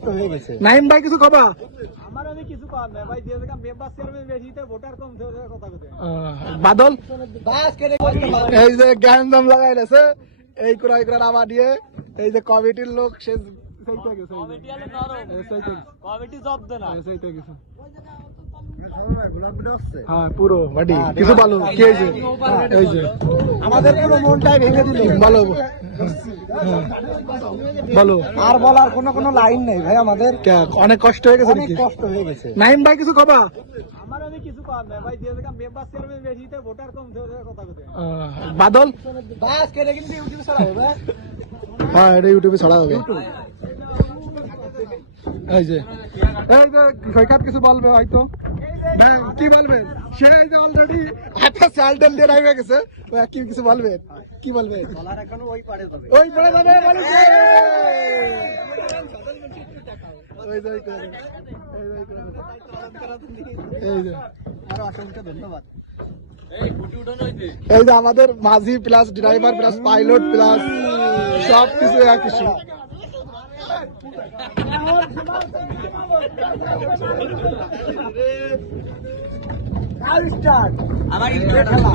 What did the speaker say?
কষ্ট হয়ে গেছে। নাইম ভাই কিছু কবা? আমার আমি কিছু কম নাই ভাই যে জায়গা মেম্বার চেয়ারম্যান বেশিতে ভোটার কম কথা বলতে বাদল? এই যে গ্যান্ডাম লাগাই রেছে এই কুড়াই কুড়ার আবার দিয়ে এই যে কমিটির লোক সে সেইটা গেছে সেইটা। কমিটি জব্দ না। সেইটা গেছে হ্যাঁ পুরো বাড়ি কিছু ভালো কি হয়েছে এই যে। আমাদের পুরো মনটাই ভেঙে দিল। ভালো হ্যাঁ। আর বলার কোনো কোনো লাইন নেই ভাই আমাদের। অনেক কষ্ট হয়ে গেছে অনেক কষ্ট হয়ে গেছে। নাইম ভাই কিছু কবা? আমার আমি কিছু কম নাই ভাই যে জায়গা মেম্বার চেয়ারম্যান বেশিতে ভোটার কম সে জায়গায় কথা বলতে আহ, বাদল? বাস কেটে কিন্তু ইউটিউবে ছাড়া হবে। হ্যাঁ এটা ইউটিউবে ছাড়া হবে। এই যে। এই যে সৈকাত কিছু বলবে হয়তো? কি বলবেন সে যে অলরেডি হাতে চাল ডাল দিয়ে রাখবে গেছে ও কি কিছু বলবে কি বলবে বলার এখনও ওই পারে যাবে ওই পড়ে যাবে বলেছে ওই যে, ওই করে। এই যে, ওই করে। এই যে আরও অসংখ্য ধন্যবাদ এই যে আমাদের মাঝি plus driver plus pilot plus সব কিছু একই সুর। আমার ইউটিউবে খেলা